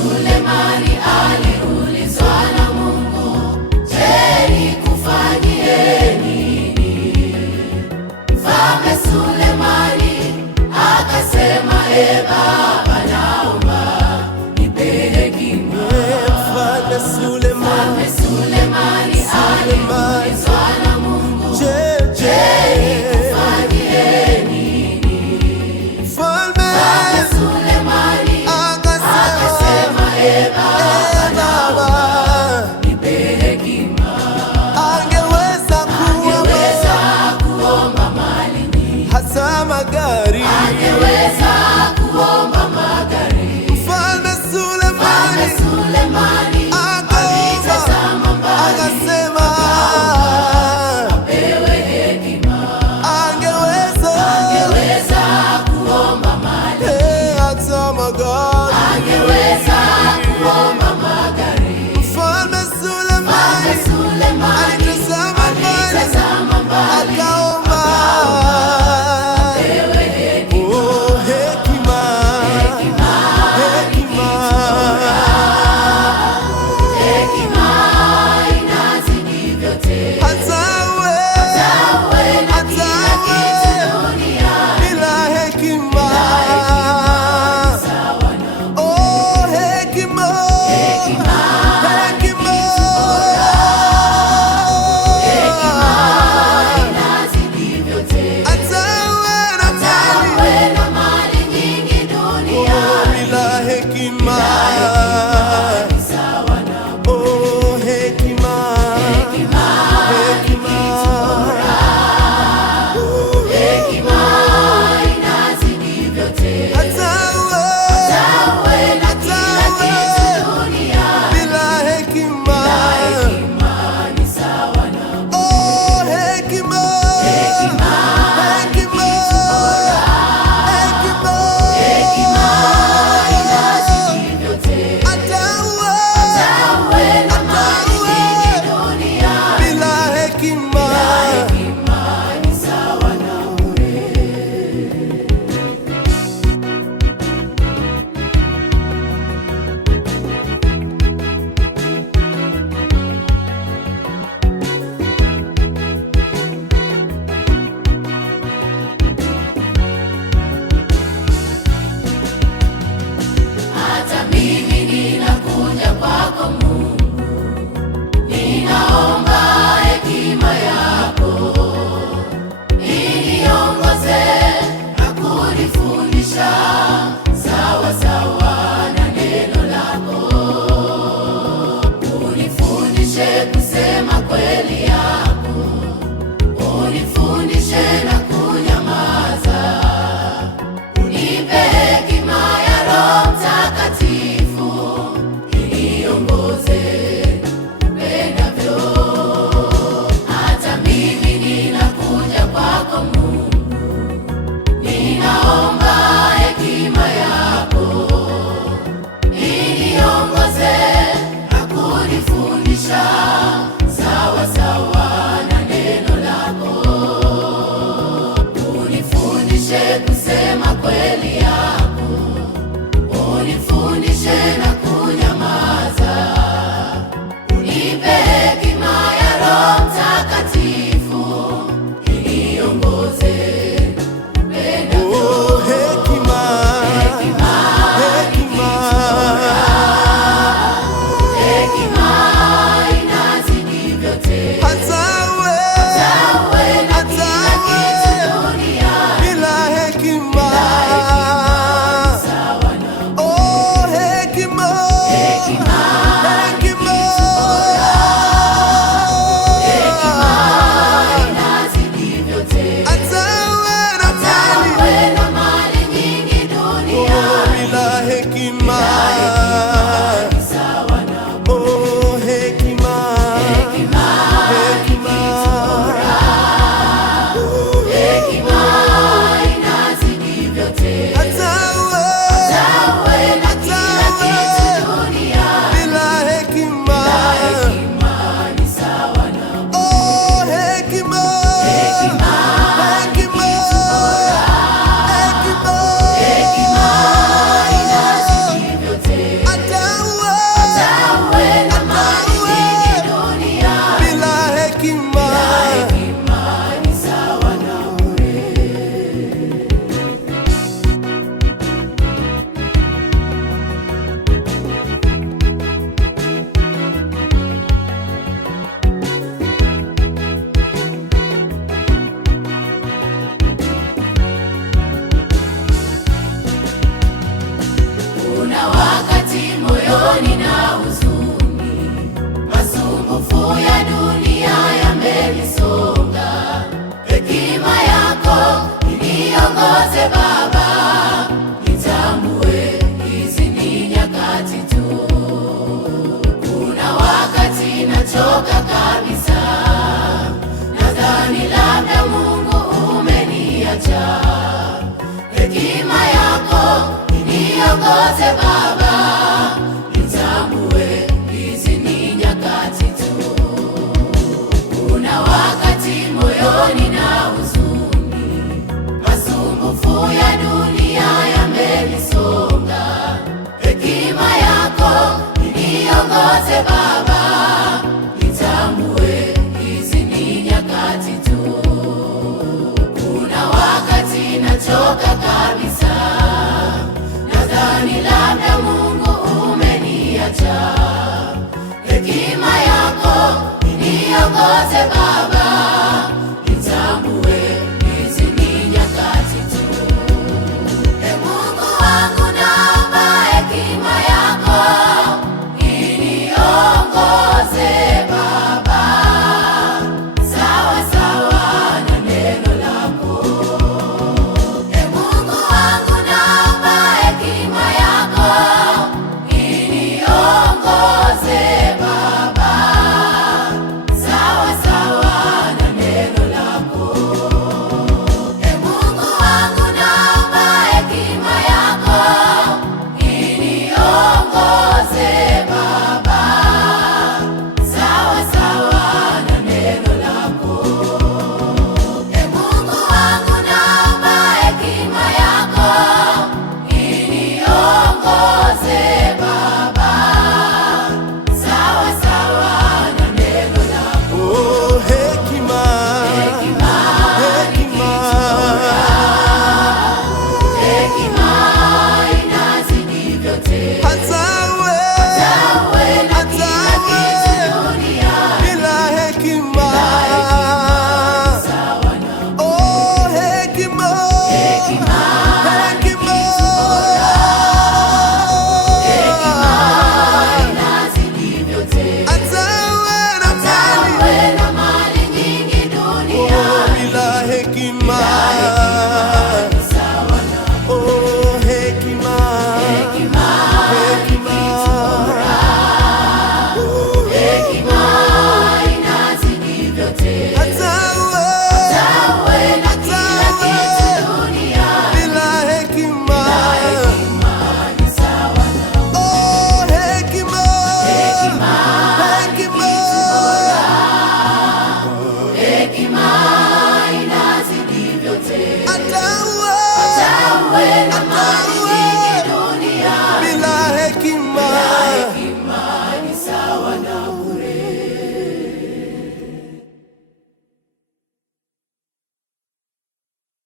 Sulemani aliulizwa na Mungu, je, nikufanyie nini? Mfalme Sulemani akasema, Baba, naomba nipe hekima. Mfalme Sulemani aliulizwa na Mungu, je, nikufanyie nini? Mfalme Sulemani akasema, Baba, naomba nipe hekima. angeweza kuomba mali nyingi, hasa magari, angeweza kuomba magari. Mfalme Sulemani alitazama mbali, akasema apewe hekima. angeweza kuomba mali, hata magari, angeweza kuomba magari. Mfalme Sulemani alitazama mbali akaomba Apewe hekima. oh, hekima, Hekima inazidi vyote, hata uwe na kila kitu duniani. bila hekima, Sawa na oh, hekima, inazidi vyote, hata uwe na mali uwe na mali nyingi duniani. bila hekima, Sawa na oh, hekima, hekima inazidi vyote, hata uwe uwe na kila kitu duniani. bila hekima, Hekima ni sawa na oh, hekima, hekima inazidi vyote, hata uwe uwe na mali nyingi duniani. bila hekima. Hekima ni sawa na bure. Hata mimi ninakuja kwako Mungu, ninaomba hekima yako, iniongoze na kunifundisha sawa sawa na neno lako. Unifundishe kusema kweli yako, unifundishe na kunyamaza. Unipe hekima ya Roho Mtakatifu, iniongoze upendavyo. Hata mimi ninakuja kwako Mungu, ninaomba hekima yako, iniongoze na kunifundisha sawa sawa na neno lako. Unifundishe kusema kweli yako, unifundishe na kunyamaza. Unipe hekima ya Roho Mtakatifu, iniongoze upendavyo. Oh, hekima, Hekima inazidi vyote, hata uwe uwe na kila kitu duniani. bila hekima, Sawa na oh, hekima, inazidi vyote, hata uwe nachoka kabisa. Nadhani labda Mungu umeniacha. Hekima yako iniongoze Baba, nitambue hizi ni nyakati tu. Kuna wakati moyoni na huzuni, masumbufu ya dunia yamenisonga. Hekima yako iniongoze Baba, nitambue hizi ni nyakati tu. Kuna wakati nachoka kabisa, nadhani labda Mungu umeniacha. Hekima yako iniongoze Baba,